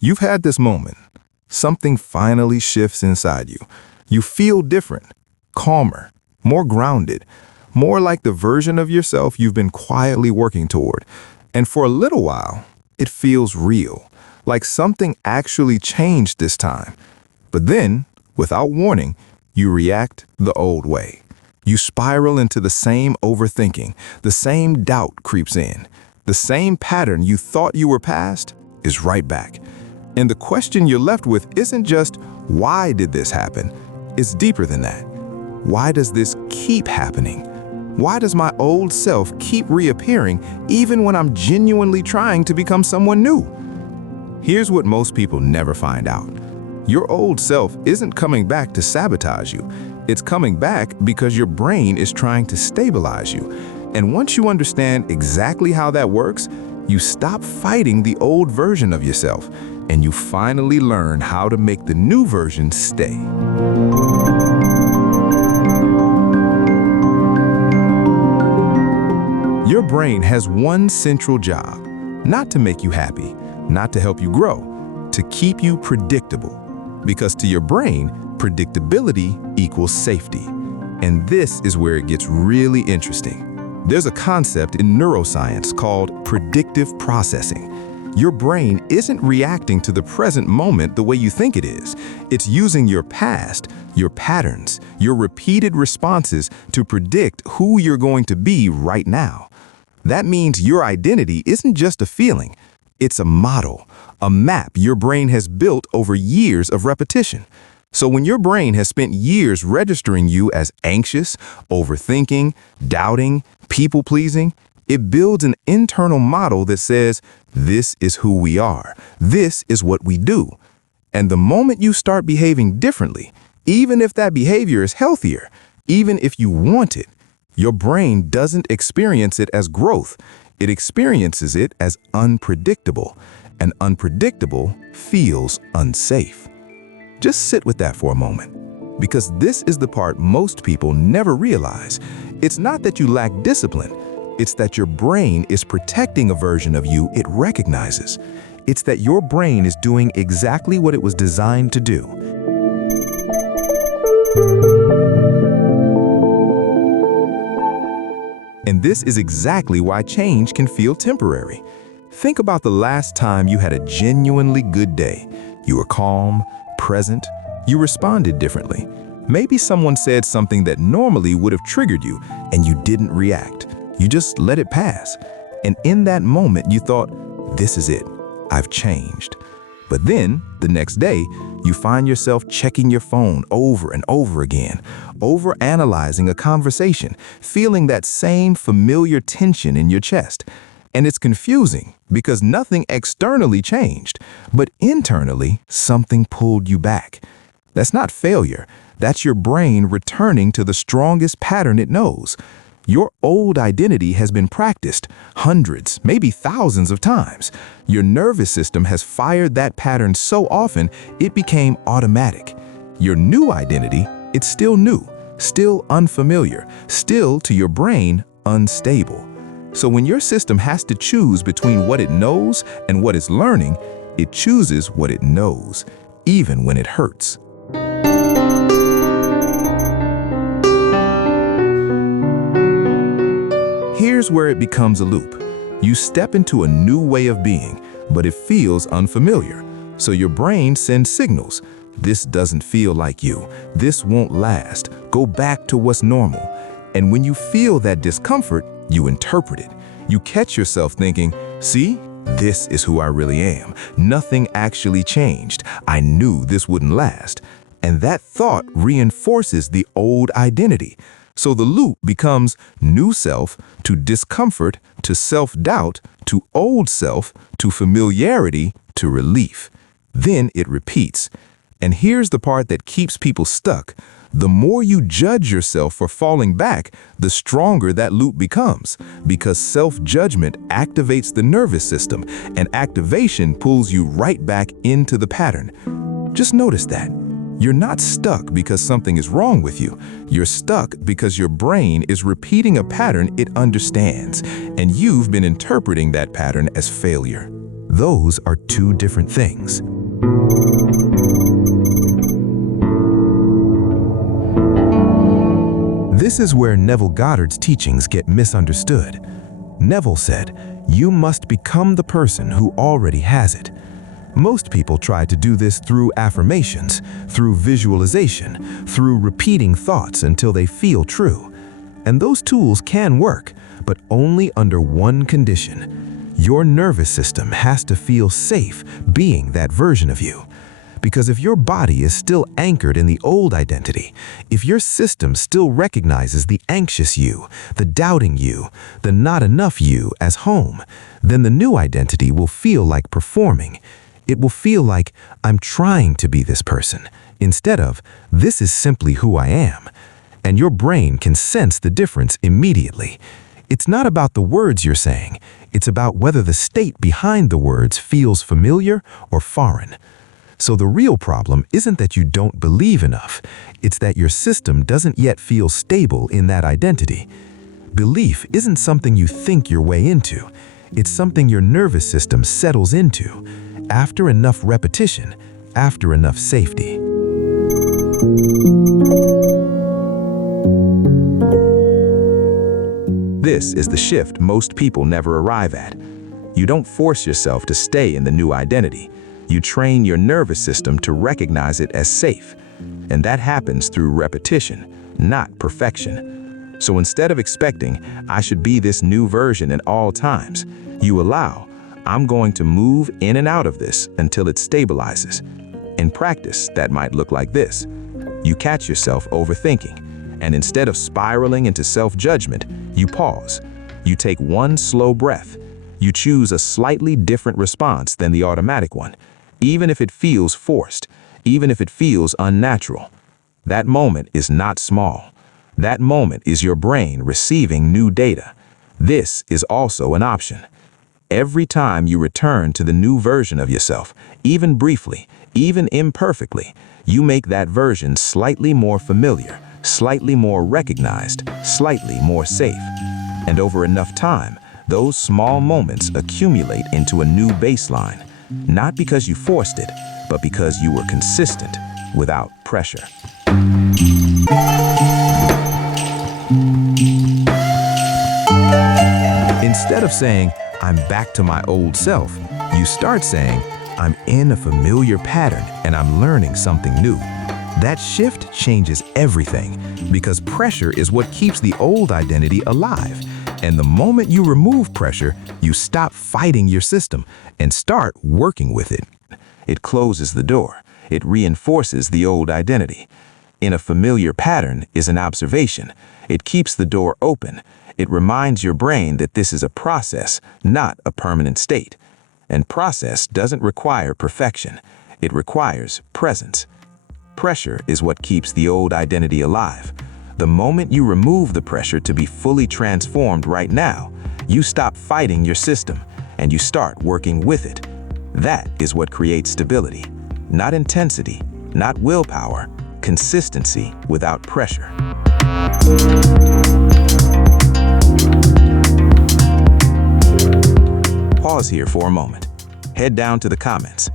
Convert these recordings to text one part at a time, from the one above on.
You've had this moment. Something finally shifts inside you. You feel different, calmer, more grounded, more like the version of yourself you've been quietly working toward. And for a little while, it feels real, like something actually changed this time. But then, without warning, you react the old way. You spiral into the same overthinking, the same doubt creeps in. The same pattern you thought you were past is right back. And the question you're left with isn't just, why did this happen? It's deeper than that. Why does this keep happening? Why does my old self keep reappearing even when I'm genuinely trying to become someone new? Here's what most people never find out. Your old self isn't coming back to sabotage you. It's coming back because your brain is trying to stabilize you. And once you understand exactly how that works, you stop fighting the old version of yourself, and you finally learn how to make the new version stay. Your brain has one central job, not to make you happy, not to help you grow, to keep you predictable. Because to your brain, predictability equals safety. And this is where it gets really interesting. There's a concept in neuroscience called predictive processing. Your brain isn't reacting to the present moment the way you think it is. It's using your past, your patterns, your repeated responses to predict who you're going to be right now. That means your identity isn't just a feeling. It's a model, a map your brain has built over years of repetition. So when your brain has spent years registering you as anxious, overthinking, doubting, people-pleasing, it builds an internal model that says, this is who we are, this is what we do. And the moment you start behaving differently, even if that behavior is healthier, even if you want it, your brain doesn't experience it as growth. It experiences it as unpredictable, and unpredictable feels unsafe. Just sit with that for a moment, because this is the part most people never realize. It's not that you lack discipline, it's that your brain is protecting a version of you it recognizes. It's that your brain is doing exactly what it was designed to do. And this is exactly why change can feel temporary. Think about the last time you had a genuinely good day. You were calm, present, you responded differently. Maybe someone said something that normally would have triggered you, and you didn't react. You just let it pass. And in that moment, you thought, this is it. I've changed. But then, the next day, you find yourself checking your phone over and over again, overanalyzing a conversation, feeling that same familiar tension in your chest. And it's confusing because nothing externally changed, but internally, something pulled you back. That's not failure. That's your brain returning to the strongest pattern it knows. Your old identity has been practiced hundreds, maybe thousands of times. Your nervous system has fired that pattern so often it became automatic. Your new identity, it's still new, still unfamiliar, still to your brain unstable. So when your system has to choose between what it knows and what it's learning, it chooses what it knows, even when it hurts. Here's where it becomes a loop. You step into a new way of being, but it feels unfamiliar. So your brain sends signals. This doesn't feel like you. This won't last. Go back to what's normal. And when you feel that discomfort, you interpret it. You catch yourself thinking, see, this is who I really am. Nothing actually changed. I knew this wouldn't last. And that thought reinforces the old identity. So the loop becomes new self to discomfort to self-doubt to old self to familiarity to relief. Then it repeats. And here's the part that keeps people stuck. The more you judge yourself for falling back, the stronger that loop becomes, because self-judgment activates the nervous system, and activation pulls you right back into the pattern. Just notice that. You're not stuck because something is wrong with you. You're stuck because your brain is repeating a pattern it understands, and you've been interpreting that pattern as failure. Those are two different things. This is where Neville Goddard's teachings get misunderstood. Neville said, "You must become the person who already has it." Most people try to do this through affirmations, through visualization, through repeating thoughts until they feel true. And those tools can work, but only under one condition. Your nervous system has to feel safe being that version of you. Because if your body is still anchored in the old identity, if your system still recognizes the anxious you, the doubting you, the not enough you as home, then the new identity will feel like performing. It will feel like, I'm trying to be this person, instead of, this is simply who I am. And your brain can sense the difference immediately. It's not about the words you're saying, it's about whether the state behind the words feels familiar or foreign. So the real problem isn't that you don't believe enough, it's that your system doesn't yet feel stable in that identity. Belief isn't something you think your way into, it's something your nervous system settles into, after enough repetition, after enough safety. This is the shift most people never arrive at. You don't force yourself to stay in the new identity. You train your nervous system to recognize it as safe. And that happens through repetition, not perfection. So instead of expecting, I should be this new version at all times, you allow, I'm going to move in and out of this until it stabilizes. In practice, that might look like this. You catch yourself overthinking, and instead of spiraling into self-judgment, you pause. You take one slow breath. You choose a slightly different response than the automatic one, even if it feels forced, even if it feels unnatural. That moment is not small. That moment is your brain receiving new data. This is also an option. Every time you return to the new version of yourself, even briefly, even imperfectly, you make that version slightly more familiar, slightly more recognized, slightly more safe. And over enough time, those small moments accumulate into a new baseline, not because you forced it, but because you were consistent without pressure. Instead of saying, I'm back to my old self, you start saying, I'm in a familiar pattern and I'm learning something new. That shift changes everything because pressure is what keeps the old identity alive. And the moment you remove pressure, you stop fighting your system and start working with it. It closes the door. It reinforces the old identity. In a familiar pattern is an observation. It keeps the door open. It reminds your brain that this is a process, not a permanent state. And process doesn't require perfection. It requires presence. Pressure is what keeps the old identity alive. The moment you remove the pressure to be fully transformed right now, you stop fighting your system and you start working with it. That is what creates stability. Not intensity, not willpower, consistency without pressure. Pause here for a moment. Head down to the comments.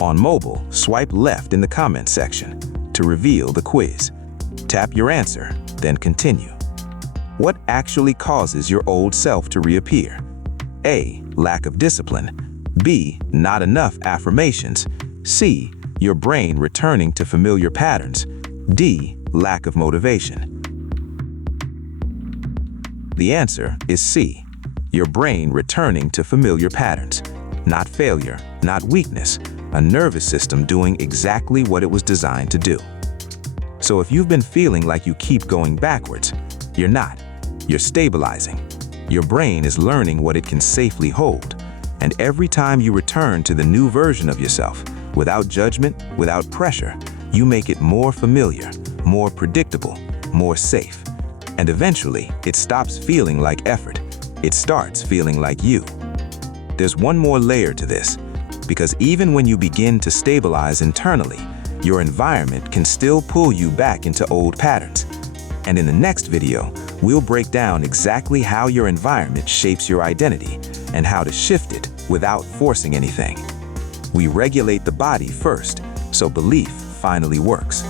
On mobile, swipe left in the comments section to reveal the quiz. Tap your answer, then continue. What actually causes your old self to reappear? A. Lack of discipline. B. Not enough affirmations. C. Your brain returning to familiar patterns. D. Lack of motivation. The answer is C. Your brain returning to familiar patterns. Not failure, not weakness, a nervous system doing exactly what it was designed to do. So if you've been feeling like you keep going backwards, you're not. You're stabilizing. Your brain is learning what it can safely hold. And every time you return to the new version of yourself, without judgment, without pressure, you make it more familiar, more predictable, more safe. And eventually, it stops feeling like effort. It starts feeling like you. There's one more layer to this, because even when you begin to stabilize internally, your environment can still pull you back into old patterns. And in the next video, we'll break down exactly how your environment shapes your identity and how to shift it without forcing anything. We regulate the body first, so belief finally works.